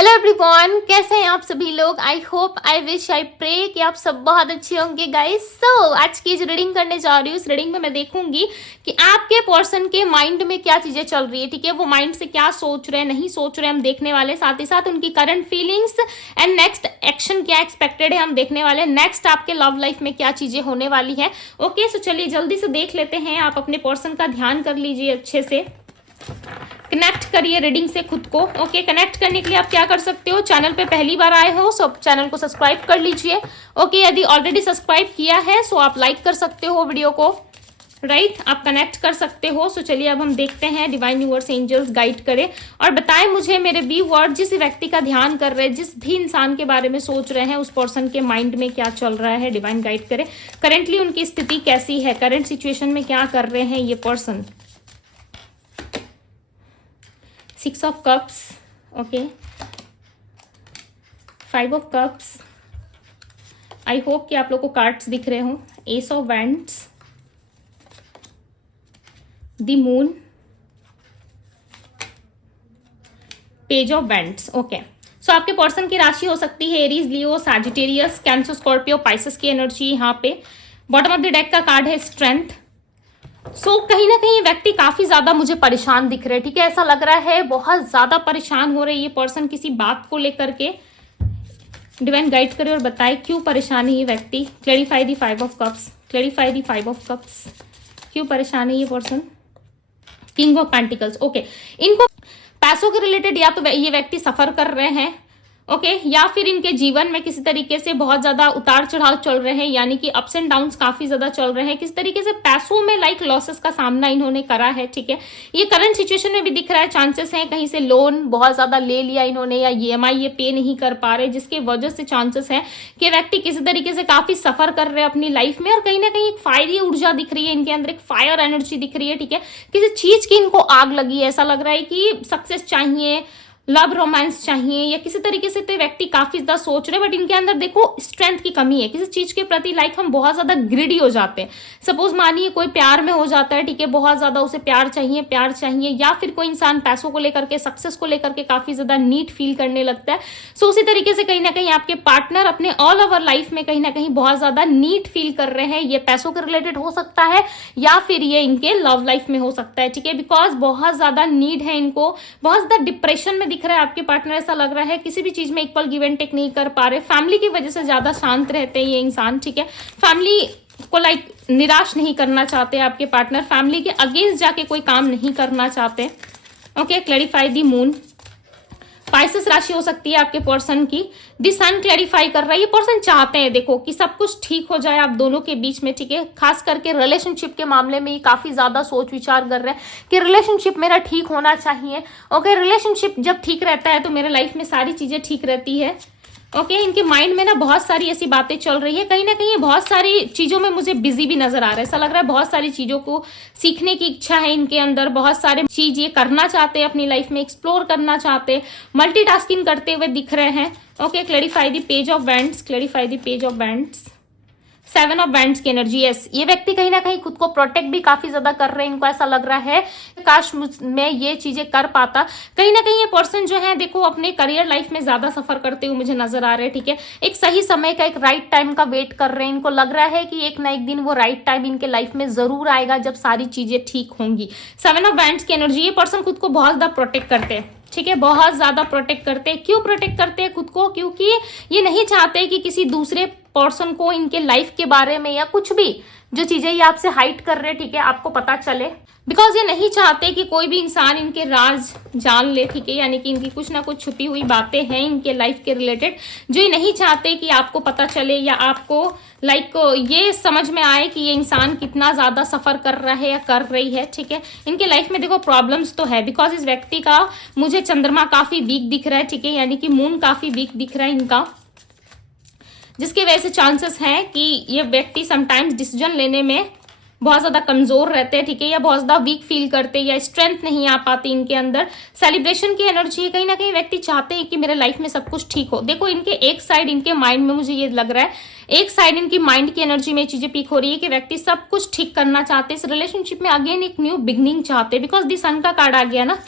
Hello everyone, कैसे हैं आप सभी लोग। I hope, I wish, I pray कि आप सब बहुत अच्छे होंगे गाइस। आज की जो रीडिंग करने जा रही हूँ, उस रीडिंग में मैं देखूंगी कि आपके पर्सन के माइंड में क्या चीजें चल रही है। ठीक है, वो माइंड से क्या सोच रहे हैं, नहीं सोच रहे हैं, हम देखने वाले। साथ ही साथ उनकी current feelings and next action क्या एक्सपेक्टेड है, हम देखने वाले। नेक्स्ट आपके लव लाइफ में क्या चीजें होने वाली है। ओके, सो चलिए जल्दी से देख लेते हैं। आप अपने पर्सन का ध्यान कर लीजिए, अच्छे से कनेक्ट करिए रीडिंग से खुद को। ओके, कनेक्ट करने के लिए आप क्या कर सकते हो, चैनल पे पहली बार आए हो सो चैनल को सब्सक्राइब कर लीजिए। ओके, यदि ऑलरेडी सब्सक्राइब किया है सो आप लाइक कर सकते हो वीडियो को, राइट आप कनेक्ट कर सकते हो। सो चलिए अब हम देखते हैं डिवाइन यूनिवर्स एंजल्स गाइड करें और बताएं मुझे मेरे व्यूअर्स, जिस व्यक्ति का ध्यान कर रहे हैं, जिस भी इंसान के बारे में सोच रहे हैं, उस पर्सन के माइंड में क्या चल रहा है। डिवाइन गाइड करें, करेंटली उनकी स्थिति कैसी है, करंट सिचुएशन में क्या कर रहे हैं ये person. 6 of cups, okay, 5 of cups। I hope कि आप लोग को कार्ड्स दिख रहे हो। Ace of Wands, The Moon, Page of Wands। Okay, so आपके पर्सन की राशि हो सकती है Aries, Leo, Sagittarius, Cancer, Scorpio, Pisces की एनर्जी। यहाँ पे बॉटम ऑफ द डेक का कार्ड है स्ट्रेंथ। कहीं ना कहीं व्यक्ति काफी ज्यादा मुझे परेशान दिख रहे हैं। ठीक है, ऐसा लग रहा है बहुत ज्यादा परेशान हो रहे हैं ये पर्सन किसी बात को लेकर के। डिवाइन गाइड करे और बताए क्यों परेशान है ये व्यक्ति। Clarify the 5 of cups, clarify the 5 of cups. क्यों परेशान है ये person. King of pentacles. Okay, इनको पैसों के रिलेटेड या तो ये व्यक्ति सफर कर रहे हैं, ओके, या फिर इनके जीवन में किसी तरीके से बहुत ज्यादा उतार चढ़ाव चल रहे हैं, यानी कि अप्स एंड डाउन्स काफी ज्यादा चल रहे हैं। किस तरीके से पैसों में लॉसेस का सामना इन्होंने करा है। ठीक है, ये करंट सिचुएशन में भी दिख रहा है। चांसेस हैं कहीं से लोन बहुत ज्यादा ले लिया इन्होंने, या EMI ये पे नहीं कर पा रहे, जिसके वजह से चांसेस है कि व्यक्ति किसी तरीके से काफी सफर कर रहे हैं अपनी लाइफ में। और कहीं ना कहीं एक फायरी ऊर्जा दिख रही है इनके अंदर, एक फायर एनर्जी दिख रही है। ठीक है, किसी चीज की इनको आग लगी है। ऐसा लग रहा है कि सक्सेस चाहिए, लव रोमांस चाहिए, या किसी तरीके से तो व्यक्ति काफी ज्यादा सोच रहे हैं, बट इनके अंदर देखो स्ट्रेंथ की कमी है किसी चीज के प्रति। हम बहुत ज्यादा ग्रिडी हो जाते हैं। सपोज मानिए कोई प्यार में हो जाता है, ठीक है, बहुत ज्यादा उसे प्यार चाहिए, या फिर कोई इंसान पैसों को लेकर के, सक्सेस को लेकर के काफी ज्यादा नीड फील करने लगता है। उसी तरीके से कहीं ना कहीं आपके पार्टनर अपने ऑल ओवर लाइफ में कहीं ना कहीं बहुत ज्यादा नीड फील कर रहे हैं। ये पैसों के रिलेटेड हो सकता है या फिर ये इनके लव लाइफ में हो सकता है। ठीक है, बिकॉज बहुत ज्यादा नीड है इनको, बहुत ज्यादा डिप्रेशन में दिख रहा है आपके पार्टनर। ऐसा लग रहा है किसी भी चीज में इक्वल गिव एंड टेक नहीं कर पा रहे। फैमिली की वजह से ज्यादा शांत रहते हैं ये इंसान। ठीक है, फैमिली को निराश नहीं करना चाहते आपके पार्टनर, फैमिली के अगेंस्ट जाके कोई काम नहीं करना चाहते। ओके, क्लैरिफाई दी मून। पाइसेस राशि हो सकती है आपके पर्सन की। दी सन क्लैरिफाई कर रहा है ये पर्सन चाहते हैं देखो कि सब कुछ ठीक हो जाए आप दोनों के बीच में। ठीक है, खास करके रिलेशनशिप के मामले में ये काफी ज्यादा सोच विचार कर रहे हैं कि रिलेशनशिप मेरा ठीक होना चाहिए। ओके, रिलेशनशिप जब ठीक रहता है तो मेरे लाइफ में सारी चीजें ठीक रहती है। ओके, इनके माइंड में ना बहुत सारी ऐसी बातें चल रही है। कहीं ना कहीं बहुत सारी चीजों में मुझे बिजी भी नजर आ रहा है। ऐसा लग रहा है बहुत सारी चीजों को सीखने की इच्छा है इनके अंदर, बहुत सारे चीज ये करना चाहते हैं अपनी लाइफ में, एक्सप्लोर करना चाहते हैं, मल्टीटास्किंग करते हुए दिख रहे हैं। Okay, clarify the page of wands, clarify the page of wands. 7 of wands की एनर्जी। यस, ये व्यक्ति कहीं ना कहीं खुद को प्रोटेक्ट भी काफी ज्यादा कर रहे हैं। इनको ऐसा लग रहा है काश मैं ये चीजें कर पाता। कहीं ना कहीं ये पर्सन जो है देखो अपने करियर लाइफ में ज्यादा सफर करते हुए मुझे नजर आ रहे हैं। ठीक है, एक सही समय का, एक राइट टाइम का वेट कर रहे हैं। इनको लग रहा है कि एक ना एक दिन वो राइट टाइम इनके लाइफ में जरूर आएगा जब सारी चीजें ठीक होंगी। 7 ऑफ वैंड्स की एनर्जी। ये पर्सन खुद को बहुत ज्यादा प्रोटेक्ट करते हैं। ठीक है, बहुत ज्यादा प्रोटेक्ट करते हैं। क्यों प्रोटेक्ट करते हैं खुद को, क्योंकि ये नहीं चाहते कि किसी दूसरे पर्सन को इनके लाइफ के बारे में या कुछ भी जो चीजें ये आपसे हाइड कर रहे हैं, ठीक है, आपको पता चले। बिकॉज ये नहीं चाहते कि कोई भी इंसान इनके राज जान ले। ठीक है, यानी कि इनकी कुछ ना कुछ छुपी हुई बातें हैं इनके लाइफ के रिलेटेड जो ये नहीं चाहते कि आपको पता चले, या आपको ये समझ में आए कि ये इंसान कितना ज्यादा सफर कर रहा है या कर रही है। ठीक है, इनके लाइफ में देखो प्रॉब्लम्स तो है, बिकॉज इस व्यक्ति का मुझे चंद्रमा काफी वीक दिख रहा है। ठीक है, यानी कि मून काफी वीक दिख रहा है इनका, जिसकी वजह से चांसेस हैं कि ये व्यक्ति समटाइम्स डिसीजन लेने में बहुत ज्यादा कमजोर रहते हैं। ठीक है, या बहुत ज्यादा वीक फील करते हैं, या स्ट्रेंथ नहीं आ पाती इनके अंदर। सेलिब्रेशन की एनर्जी है। कहीं ना कहीं व्यक्ति चाहते हैं कि मेरे लाइफ में सब कुछ ठीक हो। देखो इनके एक साइड इनके माइंड में मुझे ये लग रहा है, एक साइड इनकी माइंड की एनर्जी में चीजें पीक हो रही है कि व्यक्ति सब कुछ ठीक करना चाहते हैं। इस रिलेशनशिप में अगेन एक न्यू बिगनिंग चाहते हैं, बिकॉज दी सन का कार्ड आ गया ना।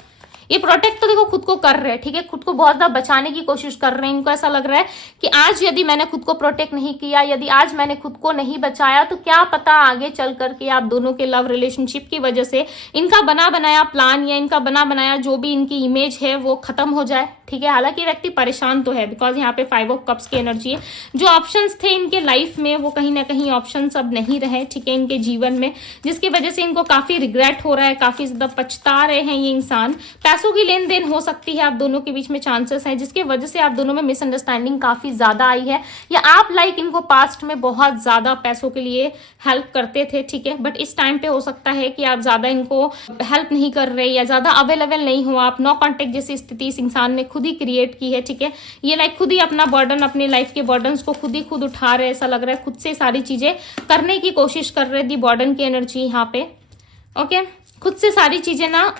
ये प्रोटेक्ट तो देखो खुद को कर रहे हैं, ठीक है, खुद को बहुत ज्यादा बचाने की कोशिश कर रहे हैं। इनको ऐसा लग रहा है कि आज यदि मैंने खुद को प्रोटेक्ट नहीं किया, यदि आज मैंने खुद को नहीं बचाया, तो क्या पता आगे चल करके आप दोनों के लव रिलेशनशिप की वजह से इनका बना बनाया प्लान या इनका बना बनाया जो भी इनकी इमेज है वो खत्म हो जाए, ठीक है। हालांकि व्यक्ति परेशान तो है, बिकॉज यहाँ पे 5 ऑफ कप्स की एनर्जी है। जो ऑप्शंस थे इनके लाइफ में वो कहीं ना कहीं ऑप्शंस अब नहीं रहे, ठीक है, इनके जीवन में, जिसकी वजह से इनको काफी रिग्रेट हो रहा है, काफी ज्यादा पछता रहे हैं ये इंसान। पैसों की लेन देन हो सकती है आप दोनों के बीच में, चांसेस है, जिसकी वजह से आप दोनों में मिसअंडरस्टैंडिंग काफी ज्यादा आई है, या आप लाइक इनको पास्ट में बहुत ज्यादा पैसों के लिए हेल्प करते थे, ठीक है, बट इस टाइम पे हो सकता है कि आप ज्यादा इनको हेल्प नहीं कर रहे या ज्यादा अवेलेबल नहीं हो आप। नो कॉन्टेक्ट जैसी स्थिति इस इंसान ने खुद ही क्रिएट की है, ठीक है। ये लाइक खुद ही अपना बर्डन, अपने लाइफ के बर्डन्स को खुद उठा रहे हैं, ऐसा लग रहा है, खुद से सारी चीजें करने की कोशिश कर रहे हैं। दी बर्डन की एनर्जी यहाँ पे, ओके, खुद से सारी चीजें ना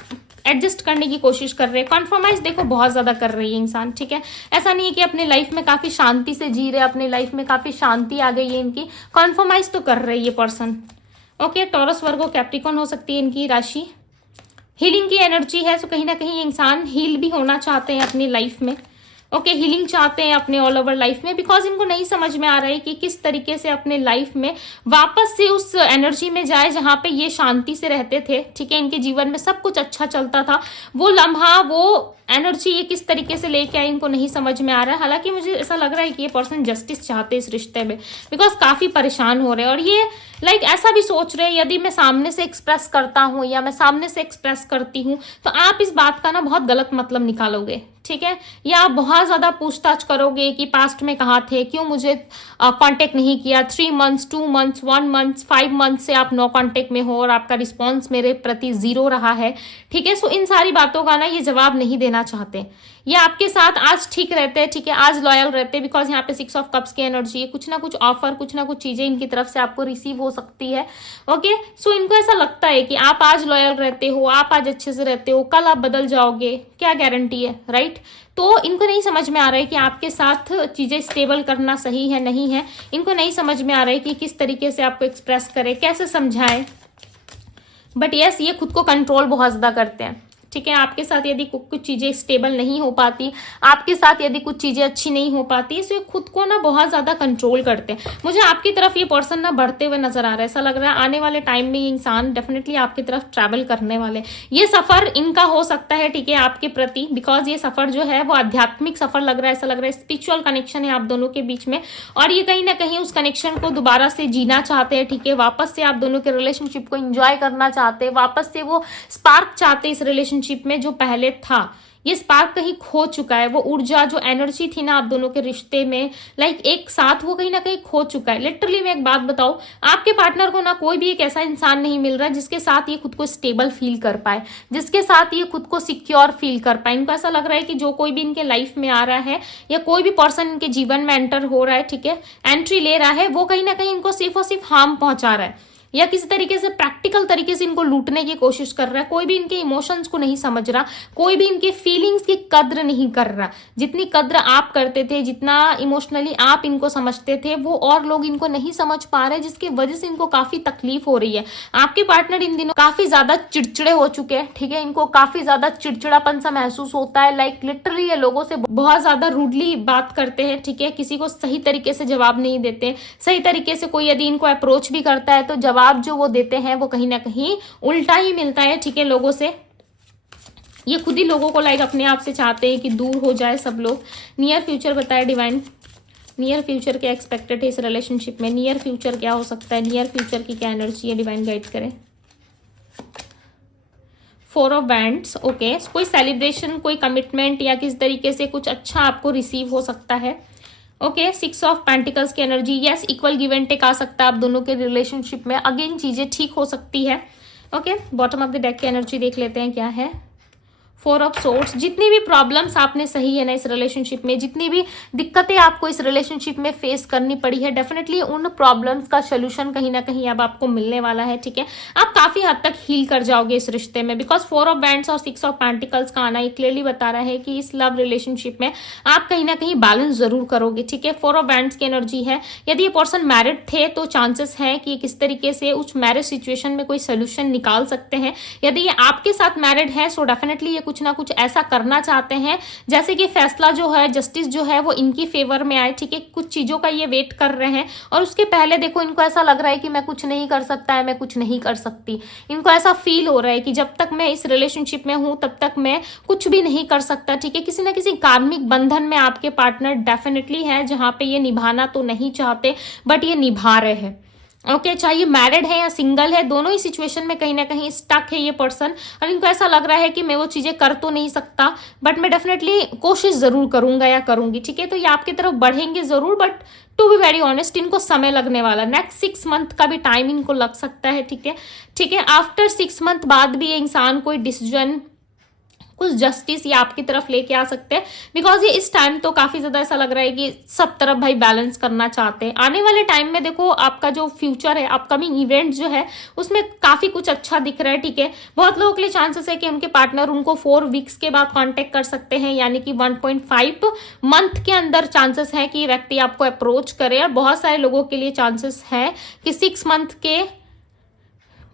एडजस्ट करने की कोशिश कर रहे हैं। कॉन्फर्माइज देखो बहुत ज्यादा कर रही है इंसान, ठीक है। ऐसा नहीं है कि अपने लाइफ में काफी शांति से जी रहे, अपने लाइफ में काफी शांति आ गई है इनकी, कॉन्फर्माइज तो कर रही है ये पर्सन, ओके। टॉरस, वर्गो, कैप्रिकॉर्न हो सकती है इनकी राशि। हीलिंग की एनर्जी है, तो कहीं ना कहीं ये इंसान हील भी होना चाहते हैं अपनी लाइफ में, ओके, हीलिंग चाहते हैं अपने ऑल ओवर लाइफ में, बिकॉज इनको नहीं समझ में आ रहा है कि किस तरीके से अपने लाइफ में वापस से उस एनर्जी में जाए जहां पे ये शांति से रहते थे, ठीक है, इनके जीवन में सब कुछ अच्छा चलता था, वो लम्हा, वो एनर्जी ये किस तरीके से लेके आए इनको नहीं समझ में आ रहा है। हालांकि मुझे ऐसा लग रहा है कि ये पर्सन जस्टिस चाहते हैं इस रिश्ते में, बिकॉज काफी परेशान हो रहे हैं, और ये लाइक ऐसा भी सोच रहे हैं यदि मैं सामने से एक्सप्रेस करता हूं या मैं सामने से एक्सप्रेस करती हूँ तो आप इस बात का ना बहुत गलत मतलब निकालोगे, ठीक है, या आप बहुत ज्यादा पूछताछ करोगे कि पास्ट में कहाँ थे, क्यों मुझे कांटेक्ट नहीं किया, 3 मंथ्स, 2 मंथ्स, 1 मंथ, 5 मंथ से आप नो कांटेक्ट में हो और आपका रिस्पॉन्स मेरे प्रति 0 रहा है, ठीक है। सो इन सारी बातों का ना ये जवाब नहीं देना चाहते, ये आपके साथ आज ठीक रहते हैं, ठीक है, आज लॉयल रहते हैं, बिकॉज यहाँ पे 6 ऑफ कप्स की एनर्जी है। कुछ ना कुछ ऑफर, कुछ ना कुछ चीजें इनकी तरफ से आपको रिसीव हो सकती है, ओके। सो इनको ऐसा लगता है कि आप आज लॉयल रहते हो, आप आज अच्छे से रहते हो, कल आप बदल जाओगे, क्या गारंटी है, राइट। तो इनको नहीं समझ में आ रहा है कि आपके साथ चीजें स्टेबल करना सही है नहीं है, इनको नहीं समझ में आ रहा है कि किस तरीके से आपको एक्सप्रेस करें, कैसे समझाएं, बट यस ये खुद को कंट्रोल बहुत ज्यादा करते हैं, ठीक है। आपके साथ यदि कुछ चीजें स्टेबल नहीं हो पाती, आपके साथ यदि कुछ चीजें अच्छी नहीं हो पाती, इससे खुद को ना बहुत ज्यादा कंट्रोल करते हैं। मुझे आपकी तरफ ये पर्सन ना बढ़ते हुए नजर आ रहा है, ऐसा लग रहा है आने वाले टाइम में ये इंसान डेफिनेटली आपकी तरफ ट्रैवल करने वाले। ये सफर इनका हो सकता है, ठीक है, आपके प्रति, बिकॉज ये सफर जो है वो आध्यात्मिक सफर लग रहा है, ऐसा लग रहा है स्पिरिचुअल कनेक्शन है आप दोनों के बीच में, और ये कहीं ना कहीं उस कनेक्शन को दोबारा से जीना चाहते हैं, ठीक है, वापस से आप दोनों के रिलेशनशिप को एंजॉय करना चाहते हैं, वापस से वो स्पार्क चाहते हैं इस रिलेशनशिप में जो पहले था। ये स्पार्क कहीं खो चुका है, वो ऊर्जा जो एनर्जी थी ना आप दोनों के रिश्ते में लाइक एक साथ, वो कहीं ना कहीं खो चुका है। लिटरली मैं एक बात बताऊं, आपके पार्टनर को ना कोई भी एक ऐसा इंसान नहीं मिल रहा जिसके साथ ये खुद को स्टेबल फील कर पाए, जिसके साथ ये खुद को सिक्योर फील कर पाए। इनको ऐसा लग रहा है कि जो कोई भी इनके लाइफ में आ रहा है या कोई भी पर्सन इनके जीवन में एंटर हो रहा है, ठीक है, एंट्री ले रहा है, वो कहीं ना कहीं इनको सिर्फ और सिर्फ हार्म पहुंचा रहा है या किसी तरीके से प्रैक्टिकल तरीके से इनको लूटने की कोशिश कर रहा है। कोई भी इनके इमोशंस को नहीं समझ रहा, कोई भी इनके फीलिंग्स की कद्र नहीं कर रहा। जितनी कद्र आप करते थे, जितना इमोशनली आप इनको समझते थे, वो और लोग इनको नहीं समझ पा रहे, जिसकी वजह से इनको काफी तकलीफ हो रही है। आपके पार्टनर इन दिनों काफी ज्यादा चिड़चिड़े हो चुके हैं, ठीक है, इनको काफी ज्यादा चिड़चिड़ापन सा महसूस होता है, लाइक लिटरली ये लोगों से बहुत ज्यादा रूडली बात करते हैं, ठीक है, किसी को सही तरीके से जवाब नहीं देते, सही तरीके से कोई यदि इनको अप्रोच भी करता है तो जवाब जो वो देते हैं वो कहीं ना कहीं उल्टा ही मिलता है, ठीक है, लोगों से। ये खुद ही लोगों को लाइक अपने आप से चाहते हैं कि दूर हो जाए सब लोग। नियर फ्यूचर बताए डिवाइन, नियर फ्यूचर क्या एक्सपेक्टेड है इस रिलेशनशिप में, नियर फ्यूचर क्या हो सकता है, नियर फ्यूचर की क्या एनर्जी है, डिवाइन गाइड करें। 4 ऑफ वैंड्स, ओके, कोई सेलिब्रेशन, कोई कमिटमेंट या किस तरीके से कुछ अच्छा आपको रिसीव हो सकता है, ओके। 6 ऑफ पेंटिकल्स की energy, yes, equal give and take आ सकता है आप दोनों के रिलेशनशिप में, अगेन चीजें ठीक हो सकती है, okay. Bottom of the deck की एनर्जी देख लेते हैं क्या है। 4 ऑफ सोर्ट्स, जितनी भी प्रॉब्लम्स आपने सही है ना इस रिलेशनशिप में, जितनी भी दिक्कतें आपको इस रिलेशनशिप में फेस करनी पड़ी है, डेफिनेटली उन प्रॉब्लम्स का सोल्यूशन कहीं ना कहीं अब आपको मिलने वाला है, ठीक है। आप काफी हद तक हील कर जाओगे इस रिश्ते में, बिकॉज 4 ऑफ बैंड्स और 6 ऑफ पेंटिकल्स का आना ये क्लियरली बता रहा है कि इस लव रिलेशनशिप में आप कहीं ना कहीं बैलेंस जरूर करोगे, ठीक है। 4 ऑफ बैंड्स की एनर्जी है, यदि ये पर्सन मैरिड थे तो चांसेस है कि किस तरीके से उस मैरिज सिचुएशन में कोई सोल्यूशन निकाल सकते हैं। यदि ये आपके साथ मैरिड है सो डेफिनेटली ये कुछ ना कुछ ऐसा करना चाहते हैं जैसे कि फैसला जो है, जस्टिस जो है वो इनकी फेवर में आए, ठीक है। कुछ चीजों का ये वेट कर रहे हैं और उसके पहले देखो इनको ऐसा लग रहा है कि मैं कुछ नहीं कर सकता है, मैं कुछ नहीं कर सकती। इनको ऐसा फील हो रहा है कि जब तक मैं इस रिलेशनशिप में हूं तब तक मैं कुछ भी नहीं कर सकता, ठीक है। किसी ना किसी कार्मिक बंधन में आपके पार्टनर डेफिनेटली है जहां पे ये निभाना तो नहीं चाहते बट ये निभा रहे हैं। ओके, चाहे ये मैरिड है या सिंगल है, दोनों ही सिचुएशन में कहीं ना कहीं स्टक है ये पर्सन और इनको ऐसा लग रहा है कि मैं वो चीजें कर तो नहीं सकता बट मैं डेफिनेटली कोशिश जरूर करूंगा या करूंगी, ठीक है। तो ये आपकी तरफ बढ़ेंगे जरूर but to be very honest इनको समय लगने वाला, नेक्स्ट 6 मंथ का भी टाइम इनको लग सकता है, ठीक है, ठीक है। आफ्टर 6 मंथ बाद भी ये इंसान कोई डिसीजन, कुछ जस्टिस ये आपकी तरफ लेके आ सकते हैं बिकॉज ये इस टाइम तो काफी ज्यादा ऐसा लग रहा है कि सब तरफ भाई बैलेंस करना चाहते हैं। आने वाले टाइम में देखो आपका जो फ्यूचर है, अपकमिंग इवेंट जो है उसमें काफी कुछ अच्छा दिख रहा है, ठीक है। बहुत लोगों के लिए चांसेस है कि उनके पार्टनर उनको 4 वीक्स के बाद कांटेक्ट कर सकते हैं, यानी कि 1.5 मंथ के अंदर चांसेस है कि ये व्यक्ति आपको अप्रोच करे और बहुत सारे लोगों के लिए चांसेस है कि 6 मंथ के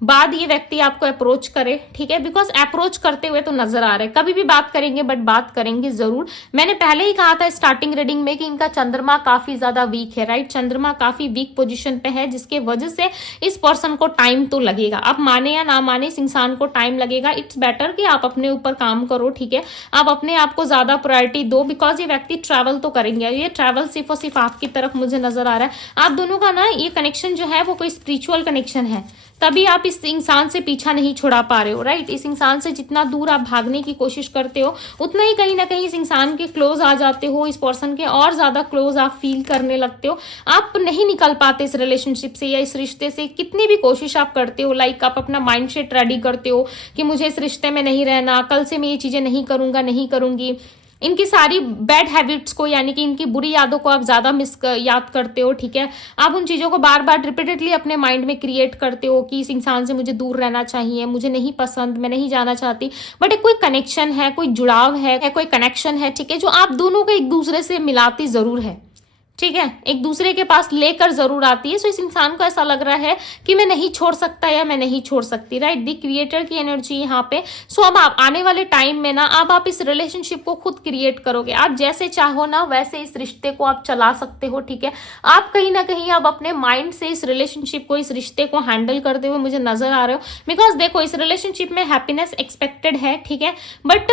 बाद ये व्यक्ति आपको अप्रोच करे, ठीक है। बिकॉज अप्रोच करते हुए तो नजर आ रहा है, कभी भी बात करेंगे बट बात करेंगे जरूर। मैंने पहले ही कहा था स्टार्टिंग रीडिंग में कि इनका चंद्रमा काफी ज्यादा वीक है, राइट। चंद्रमा काफी वीक पोजीशन पे है जिसके वजह से इस पर्सन को टाइम तो लगेगा, आप माने या ना माने इस इंसान को टाइम लगेगा। इट्स बेटर कि आप अपने ऊपर काम करो, ठीक है, आप अपने आप को ज्यादा प्रायोरिटी दो बिकॉज ये व्यक्ति ट्रैवल तो करेंगे, ये ट्रैवल सिर्फ और सिर्फ आपकी तरफ मुझे नजर आ रहा है। आप दोनों का ना ये कनेक्शन जो है वो कोई स्पिरिचुअल कनेक्शन है, तभी आप इस इंसान से पीछा नहीं छुड़ा पा रहे हो, राइट। इस इंसान से जितना दूर आप भागने की कोशिश करते हो उतना ही कहीं ना कहीं इस इंसान के क्लोज आ जाते हो, इस पर्सन के और ज्यादा क्लोज आप फील करने लगते हो। आप नहीं निकल पाते इस रिलेशनशिप से या इस रिश्ते से, कितनी भी कोशिश आप करते हो, लाइक आप अपना माइंड सेट रेडी करते हो कि मुझे इस रिश्ते में नहीं रहना, कल से मैं ये चीजें नहीं करूंगा, नहीं करूंगी। इनकी सारी बैड हैबिट्स को यानी कि इनकी बुरी यादों को आप ज्यादा याद करते हो, ठीक है। आप उन चीजों को बार बार रिपीटेडली अपने माइंड में क्रिएट करते हो कि इस इंसान से मुझे दूर रहना चाहिए, मुझे नहीं पसंद, मैं नहीं जाना चाहती। बट एक कोई कनेक्शन है, कोई जुड़ाव है, कोई कनेक्शन है, ठीक है, जो आप दोनों को एक दूसरे से मिलाती जरूर है, ठीक है, एक दूसरे के पास लेकर जरूर आती है। सो इस इंसान को ऐसा लग रहा है कि मैं नहीं छोड़ सकता या मैं नहीं छोड़ सकती, राइट। दी क्रिएटर की एनर्जी यहाँ पे। सो अब आप आने वाले टाइम में ना अब आप इस रिलेशनशिप को खुद क्रिएट करोगे, आप जैसे चाहो ना वैसे इस रिश्ते को आप चला सकते हो, ठीक है। आप कहीं ना कहीं अब अपने माइंड से इस रिलेशनशिप को, इस रिश्ते को हैंडल करते हुए मुझे नजर आ रहे हो बिकॉज देखो इस रिलेशनशिप में हैप्पीनेस एक्सपेक्टेड है, ठीक है। बट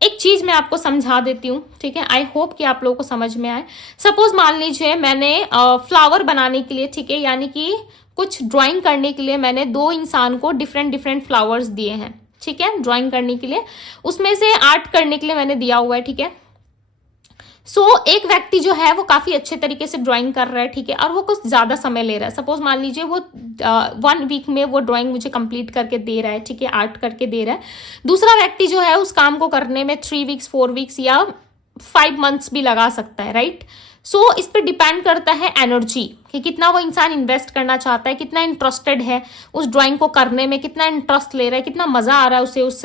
एक चीज मैं आपको समझा देती हूँ, ठीक है, आई होप कि आप लोगों को समझ में आए। सपोज मान लीजिए मैंने फ्लावर बनाने के लिए, ठीक है, यानी कि कुछ ड्राइंग करने के लिए मैंने 2 इंसान को डिफरेंट डिफरेंट फ्लावर्स दिए हैं, ठीक है, ड्राइंग करने के लिए, उसमें से आर्ट करने के लिए मैंने दिया हुआ है, ठीक है। सो एक व्यक्ति जो है वो काफी अच्छे तरीके से ड्राइंग कर रहा है, ठीक है, और वो कुछ ज्यादा समय ले रहा है। सपोज मान लीजिए वो 1 वीक में वो ड्राइंग मुझे कंप्लीट करके दे रहा है, ठीक है, आर्ट करके दे रहा है। दूसरा व्यक्ति जो है उस काम को करने में 3 वीक्स 4 वीक्स या 5 मंथ्स भी लगा सकता है, राइट। सो इस पर डिपेंड करता है एनर्जी कि कितना वो इंसान इन्वेस्ट करना चाहता है, कितना इंटरेस्टेड है उस ड्राइंग को करने में, कितना इंटरेस्ट ले रहा है, कितना मजा आ रहा है उसे उस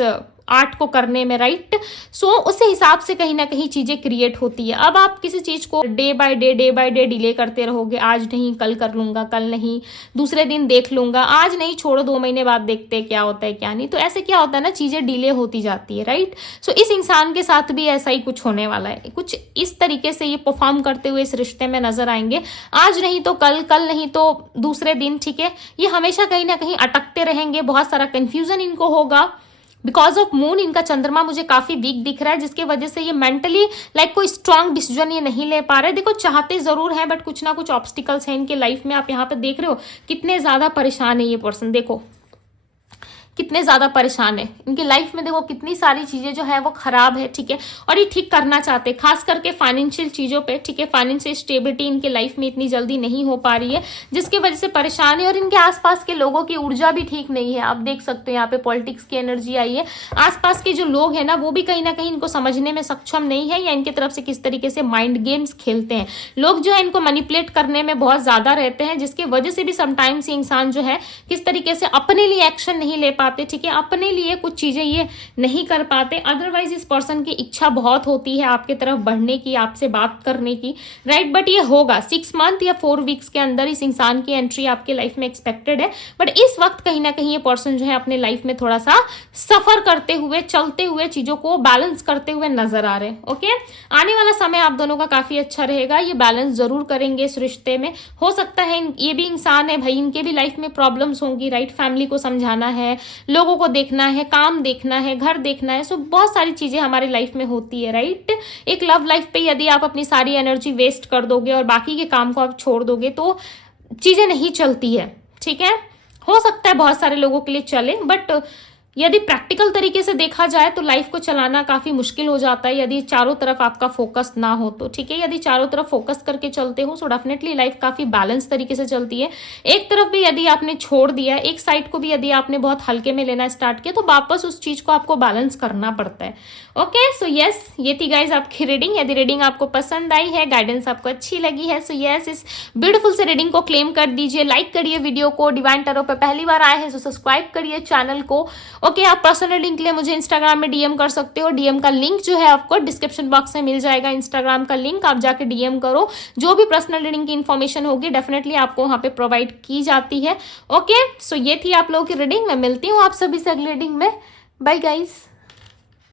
आर्ट को करने में, राइट। सो उसी हिसाब से कहीं ना कहीं चीजें क्रिएट होती है। अब आप किसी चीज को डे बाय डे डिले करते रहोगे, आज नहीं कल कर लूंगा, कल नहीं दूसरे दिन देख लूंगा, आज नहीं छोड़ो 2 महीने बाद देखते हैं क्या होता है क्या नहीं, तो ऐसे क्या होता है ना, चीजें डिले होती जाती है, राइट। सो इस इंसान के साथ भी ऐसा ही कुछ होने वाला है, कुछ इस तरीके से ये परफॉर्म करते हुए इस रिश्ते में नजर आएंगे, आज नहीं तो कल, कल नहीं तो दूसरे दिन, ठीक है। ये हमेशा कहीं ना कहीं अटकते रहेंगे, बहुत सारा कंफ्यूजन इनको होगा बिकॉज ऑफ मून। इनका चंद्रमा मुझे काफी वीक दिख रहा है जिसके वजह से ये मेंटली लाइक कोई स्ट्रांग डिसीजन ये नहीं ले पा रहे। देखो चाहते जरूर हैं बट कुछ ना कुछ ऑब्स्टिकल्स हैं इनके लाइफ में। आप यहाँ पे देख रहे हो कितने ज्यादा परेशान है ये पर्सन, देखो कितने ज्यादा परेशान है इनकी लाइफ में, देखो कितनी सारी चीजें जो है वो खराब है, ठीक है, और ये ठीक करना चाहते हैं, खास करके फाइनेंशियल चीजों पे, ठीक है। फाइनेंशियल स्टेबिलिटी इनके लाइफ में इतनी जल्दी नहीं हो पा रही है जिसकी वजह से परेशान है, और इनके आसपास के लोगों की ऊर्जा भी ठीक नहीं है। आप देख सकते हो यहाँ पे पॉलिटिक्स की एनर्जी आई है, आसपास के जो लोग हैं ना वो भी कहीं ना कहीं इनको समझने में सक्षम नहीं है, या इनकी तरफ से किस तरीके से माइंड गेम्स खेलते हैं लोग, जो है इनको मैनिपुलेट करने में बहुत ज्यादा रहते हैं, जिसकी वजह से भी समटाइम्स ये इंसान जो है किस तरीके से अपने लिए एक्शन नहीं ले पाते, ठीक है, अपने लिए कुछ चीजें ये नहीं कर पाते। अदरवाइज इस पर्सन की इच्छा बहुत होती है आपके तरफ बढ़ने की, आपसे बात करने की, राइट, बट ये होगा 6 मंथ या 4 वीक्स के अंदर इस इंसान की एंट्री आपके लाइफ में एक्सपेक्टेड है। बट इस वक्त कहीं ना कहीं ये पर्सन जो है अपने लाइफ में थोड़ा सा सफर करते हुए, चलते हुए, चीजों को बैलेंस करते हुए नजर आ रहे हैं। ओके, आने वाला समय आप दोनों का काफी अच्छा रहेगा, ये बैलेंस जरूर करेंगे इस रिश्ते में। हो सकता है ये भी इंसान है भाई, इनके भी लाइफ में प्रॉब्लम्स होंगी, राइट, फैमिली को समझाना है, लोगों को देखना है, काम देखना है, घर देखना है, सो बहुत सारी चीजें हमारी लाइफ में होती है, राइट। एक लव लाइफ पे यदि आप अपनी सारी एनर्जी वेस्ट कर दोगे और बाकी के काम को आप छोड़ दोगे तो चीजें नहीं चलती है, ठीक है। हो सकता है बहुत सारे लोगों के लिए चले, बट यदि प्रैक्टिकल तरीके से देखा जाए तो लाइफ को चलाना काफी मुश्किल हो जाता है यदि चारों तरफ आपका फोकस ना हो तो, ठीक है। यदि चारों तरफ फोकस करके चलते हो सो डेफिनेटली लाइफ काफी बैलेंस तरीके से चलती है। एक तरफ भी यदि आपने छोड़ दिया, एक साइड को भी यदि आपने बहुत हल्के में लेना स्टार्ट किया, तो वापस उस चीज को आपको बैलेंस करना पड़ता है। ओके, सो यस, ये थी गाइज आपकी रीडिंग। यदि रीडिंग आपको पसंद आई है, गाइडेंस आपको अच्छी लगी है, सो यस, इस ब्यूटीफुल से रीडिंग को क्लेम कर दीजिए, लाइक करिए वीडियो को। डिवाइन टैरो पे पहली बार आए हैं तो सब्सक्राइब करिए चैनल को। ओके, आप पर्सनल लिंक के लिए मुझे इंस्टाग्राम में डीएम कर सकते हो। डीएम का लिंक जो है आपको डिस्क्रिप्शन बॉक्स में मिल जाएगा, इंस्टाग्राम का लिंक, आप जाके डीएम करो। जो भी पर्सनल रीडिंग की इन्फॉर्मेशन होगी डेफिनेटली आपको वहां पे प्रोवाइड की जाती है। ओके, सो ये थी आप लोगों की रीडिंग। मैं मिलती हूँ आप सभी से अगली रीडिंग में। Bye guys.